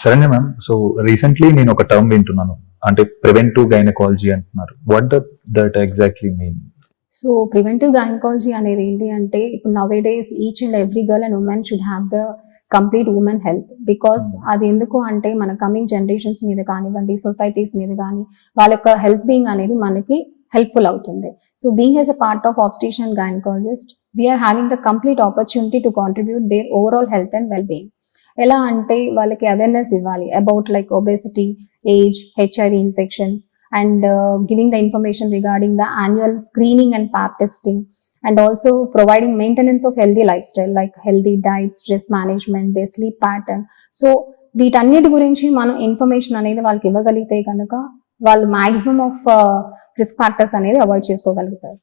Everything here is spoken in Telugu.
శరణ్య మ్యామ్, సో రీసెంట్లీ నేను ఒక టర్మ్ వింటున్నాను, అంటే ప్రివెంటివ్ గైనకాలజీ అంటున్నారు. What that exactly mean? So preventive gynaecology అనేది ఏంటి అంటే, ఇప్పుడు now days each and every girl and women should have the complete women health. Because అది ఎందుకు అంటే మన కమింగ్ జనరేషన్స్ మీద కానివ్వండి, సొసైటీస్ మీద కానీ వాళ్ళ యొక్క హెల్త్ బీయింగ్ అనేది మనకి హెల్ప్ఫుల్ అవుతుంది. So being as a part of obstetrician and gynaecologist, we are having the complete opportunity to contribute their overall health and well being. ఎలా అంటే వాళ్ళకి అవేర్నెస్ ఇవ్వాలి about like obesity, age, HIV infections, and giving the information regarding the annual screening and pap testing, and also providing maintenance of healthy lifestyle like healthy diet, stress management, their sleep pattern. So వీటన్నిటి గురించి మనం ఇన్ఫర్మేషన్ అనేది వాళ్ళకి ఇవ్వగలిగితే కనుక వాళ్ళు మాక్సిమం ఆఫ్ రిస్క్ ఫ్యాక్టర్స్ అనేది అవాయిడ్ చేసుకోగలుగుతారు.